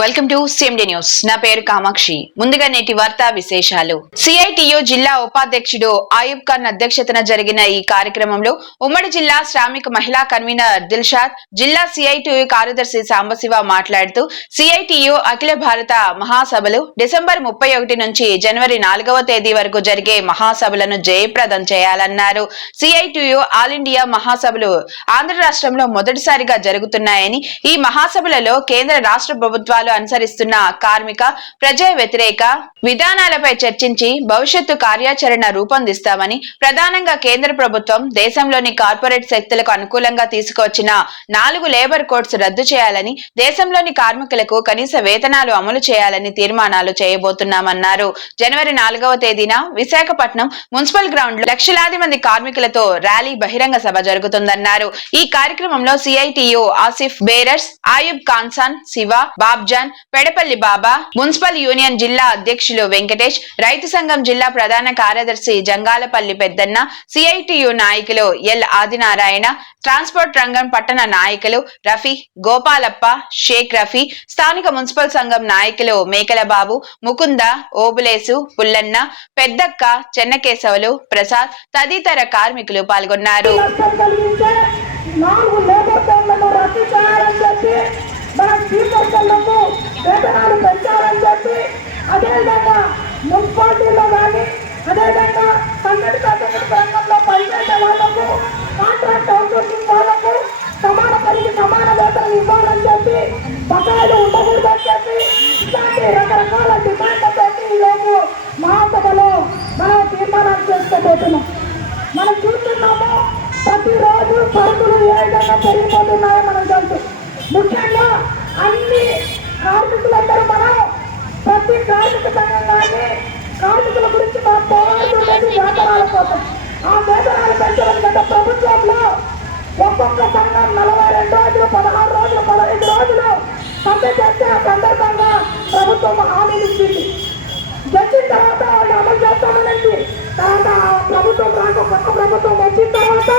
Welcome to CMD news నా పేరు కామాక్షి. ముందుగా నేటి వార్తా విశేషాలు. సిఐటియు జిల్లా ఉపాధ్యక్షుడు ఆయుబ్ ఖాన్ అధ్యక్షతన జరిగిన ఈ కార్యక్రమంలో ఉమ్మడి జిల్లా శ్రామిక మహిళా కన్వీనర్ దిల్షాద్ జిల్లా సిఐటియు కార్యదర్శి సాంబశివ మాట్లాడుతూ సిఐటియు అఖిల భారత మహాసభలు డిసెంబర్ ముప్పై ఒకటి నుంచి జనవరి నాలుగవ తేదీ వరకు జరిగే మహాసభలను జయప్రదం చేయాలన్నారు. సిఐటియు ఆల్ ఇండియా మహాసభలు ఆంధ్ర రాష్ట్రంలో మొదటిసారిగా జరుగుతున్నాయని ఈ మహాసభలలో కేంద్ర రాష్ట్ర ప్రభుత్వాలు అనుసరిస్తున్న కార్మిక ప్రజా వ్యతిరేక విధానాలపై చర్చించి భవిష్యత్తు కార్యాచరణ రూపొందిస్తామని ప్రధానంగా కేంద్ర ప్రభుత్వం దేశంలోని కార్పొరేట్ శక్తులకు అనుకూలంగా తీసుకువచ్చిన నాలుగు లేబర్ కోడ్స్ రద్దు చేయాలని దేశంలోని కార్మికులకు కనీస వేతనాలు అమలు చేయాలని తీర్మానాలు చేయబోతున్నామన్నారు. జనవరి నాలుగవ తేదీన విశాఖపట్నం మున్సిపల్ గ్రౌండ్లో లక్షలాది మంది కార్మికులతో ర్యాలీ బహిరంగ సభ జరుగుతుందన్నారు. ఈ కార్యక్రమంలో సిఐటియు ఆసిఫ్ బేరర్స్ ఆయుబ్ కాన్సాన్ శివ బాబ్జా బాబ్జాన్ పెడపల్లి బాబా మున్సిపల్ యూనియన్ జిల్లా అధ్యక్షులు వెంకటేష్ రైతు సంఘం జిల్లా ప్రధాన కార్యదర్శి జంగాలపల్లి పెద్దన్న సిఐటియు నాయకులు ఎల్ ఆదినారాయణ ట్రాన్స్పోర్ట్ రంగం పట్టణ నాయకులు రఫీ గోపాలప్ప షేక్ రఫీ స్థానిక మున్సిపల్ సంఘం నాయకులు మేకలబాబు ముకుంద ఓబులేసు పుల్లన్న పెద్దక్క చెన్నకేశవులు ప్రసాద్ తదితర కార్మికులు పాల్గొన్నారు. నాలుగు లేబర్ కోడ్లను రద్దు చేయాలని చెప్పి మన టీచర్లకు వేతనాలు పెంచాలని చెప్పి అదేవిధంగా మున్సిపాలిటీలో కానీ అదేవిధంగా సంఘటిత సంఘటిత రంగంలో పనిచేసే వాళ్ళకు కాంట్రాక్ట్ అవుట్సోర్సింగ్ వాళ్ళకు సమాన పనికి సమాన వేతనం ఇవ్వాలని చెప్పి బకాయిలు ఉండకూడదని చెప్పి ఇలాంటి రకరకాల డిమాండ్లతో ఈరోజు మహాసభలో మనం తీర్మానాలు చేసుకోబోతున్నాం మనం చూస్తున్నాము ప్రతిరోజు సరుకులు ఏ విధంగా పెరిగిపోతున్నాయో మనం తెలుసు ముఖ్యంగా అన్ని కార్మికులందరూ మనం ప్రతి కార్మిక సంఘం కార్మికుల గురించి మనం పోరాడుతున్నది వేతనాల కోసం. ఆ వేతనాలు పెంచడం గత ప్రభుత్వంలో ఒక్కొక్క సంఘం నలభై రెండు రోజులు పదహారు రోజులు పదహైదు రోజులు సమ్మె చేస్తే ఆ సందర్భంగా ప్రభుత్వం హామీలు ఇచ్చింది. గెలిచిన తర్వాత వాళ్ళు అమలు చేస్తామనండి. తర్వాత ప్రభుత్వం రాక కొత్త ప్రభుత్వం వచ్చిన తర్వాత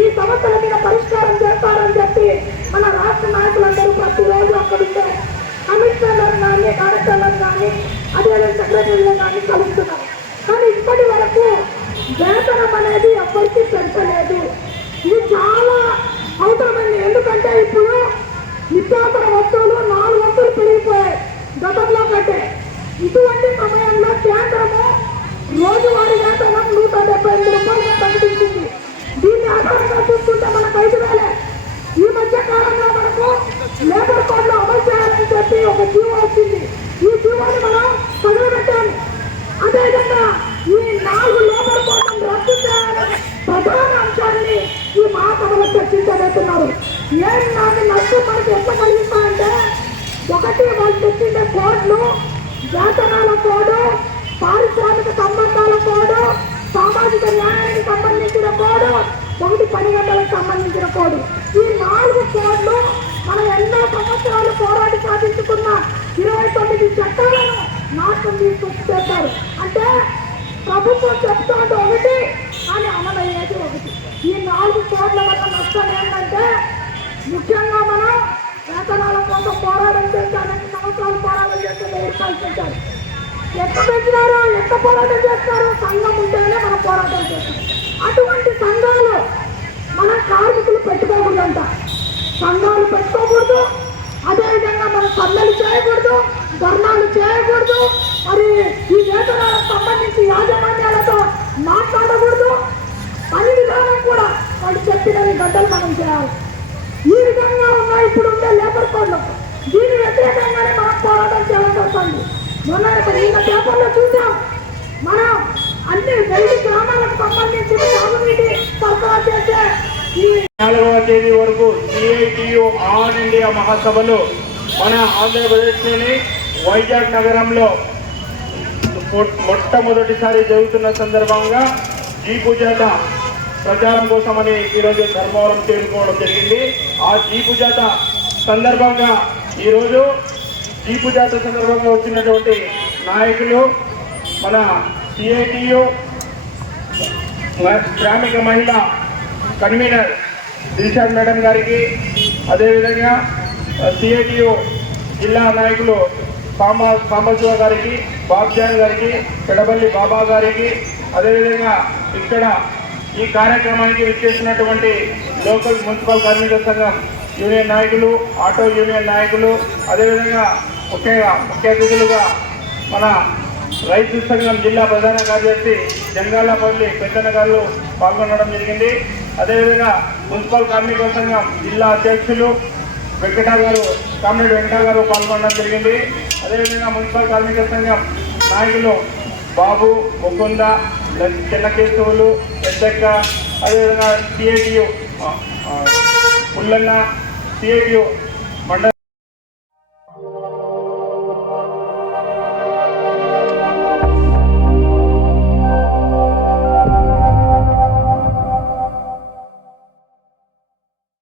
ఈ సమస్యల మీద పరిష్కారం చేస్తారని చెప్పి మన రాష్ట్ర నాయకులందరూ ప్రతిరోజు అక్కడుంటే కమిషనర్లను కానీ కలెక్టర్లను కానీ అదేవిధంగా సెక్రటరీలను కానీ కలుస్తున్నారు. కానీ ఇప్పటి వరకు వేతనం అనేది ఎవ్వరికీ పెంచలేదు. ఇది చాలా అవసరమైంది. ఎందుకంటే ఇప్పుడు నిత్యావసర వస్తువులు నాలుగు వస్తువులు పెరిగిపోయాయి. గతంలో కంటే ఇటువంటి సమయంలో కేంద్రము రోజువారీ వేతనం నూట డెబ్బై ఎనిమిది రూపాయలు ప్రకటించింది దీన్ని ఆధారంగా చూసుకుంటే మనకు ఐదు వేలే. ఈ మధ్య కాలంలో మనకు లేబర్ కోడ్లో అమలు చెప్పి ఒక జీవో వచ్చింది ఈ జీవోని మనం చదివిపెట్టాము అదేవిధంగా ఈ నాలుగు లోపల కోసం రద్దు చేయాలనే ప్రధాన అంశాన్ని ఈ మహాసభలో చర్చించబోతున్నారు. ఏం నాకు నష్టం మనకి ఎంత కలిగిస్తాయంటే ఒకటి వాళ్ళు తెచ్చిండే కోడ్లు వేతనాల కోడ్ పారిశ్రామిక సంబంధాల కోడు సామాజిక న్యాయానికి సంబంధించిన కోడు ఒకటి పని గంటలకు సంబంధించిన కోడు ఈ నాలుగు కోడ్లు మనం ఎన్నో సంవత్సరాలు పోరాడి సాధించుకున్న ఇరవై తొమ్మిది చట్టాలను నాశనం తీసుకొచ్చి చేశారు అంటే ప్రభుత్వం చెప్తోంది ఒకటి అని అమలయ్యేది ఒకటి. ఈ నాలుగు కోట్ల వల్ల నష్టం ఏంటంటే ముఖ్యంగా మనం వేతనాల కోసం పోరాటం చేశారని సంవత్సరాలు పోరాటం చేస్తే వెయ్యి రూపాయలు పెట్టారు ఎంత పెంచినారో ఎంత పోరాటం చేస్తారో సంఘం ఉంటేనే మనం పోరాటం చేస్తాం. అటువంటి సంఘాలు మన కార్మికులు పెట్టుకోకూడదంట. సంఘాలు పెట్టుకోకూడదు అదేవిధంగా మనం సమ్మెలు చేయకూడదు ధర్నాలు చేయకూడదు. మరి ఈ వేతనాలకు సంబంధించి యాజమాన్యాలతో మాట్లాడకూడదు. పని విధానం కూడా వాళ్ళు చెప్పినవి గడ్డలు మనం చేయాలి. ఈ విధంగా ఉన్న ఇప్పుడు ఉండే లేబర్ కోడ్లు దీని వ్యతిరేకంగానే మనం పోరాటం చేయాల్సి వస్తుంది. మొన్న నిన్న పేపర్లో చూసాం మనం అన్ని వెయ్యి గ్రామాలకు సంబంధించిన తాగునీటి సరఫరా చేసే ఈ నాలుగవ తేదీ వరకు సిఐటియు ఆల్ ఇండియా మహాసభలు మన ఆంధ్రప్రదేశ్లోని వైజాగ్ నగరంలో మొ- మొట్టమొదటిసారి జరుగుతున్న సందర్భంగా జీపుజాత ప్రచారం కోసమని ఈరోజు ధర్మవరం చేరుకోవడం జరిగింది. ఆ జీపుజాత సందర్భంగా ఈరోజు జీపుజాత సందర్భంగా వచ్చినటువంటి నాయకులు మన సిఐటియు శ్రామిక మహిళ కన్వీనర్ దిల్షాద్ మేడం గారికి అదేవిధంగా సిఐటియు జిల్లా నాయకులు సాంబ సాంబశివ గారికి బాబ్జాన్ గారికి పెడబల్లి బాబా గారికి అదేవిధంగా ఇక్కడ ఈ కార్యక్రమానికి విచ్చేసినటువంటి లోకల్ మున్సిపల్ కార్మిక సంఘం యూనియన్ నాయకులు ఆటో యూనియన్ నాయకులు అదేవిధంగా ముఖ్యంగా ముఖ్య అతిథులుగా మన రైతు సంఘం జిల్లా ప్రధాన కార్యదర్శి జంగాలపల్లి పెద్దన గారు పాల్గొనడం జరిగింది. అదేవిధంగా మున్సిపల్ కార్మిక సంఘం జిల్లా అధ్యక్షులు వెంకట గారు కామ్రేడ్ వెంకట గారు పాల్గొనడం జరిగింది. అదేవిధంగా మున్సిపల్ కార్మిక సంఘం నాయకులు బాబు ముకుంద చిన్నకేశవులు పెద్దక్క అదేవిధంగా సిఐటియు పుల్లన్న సిఐటియు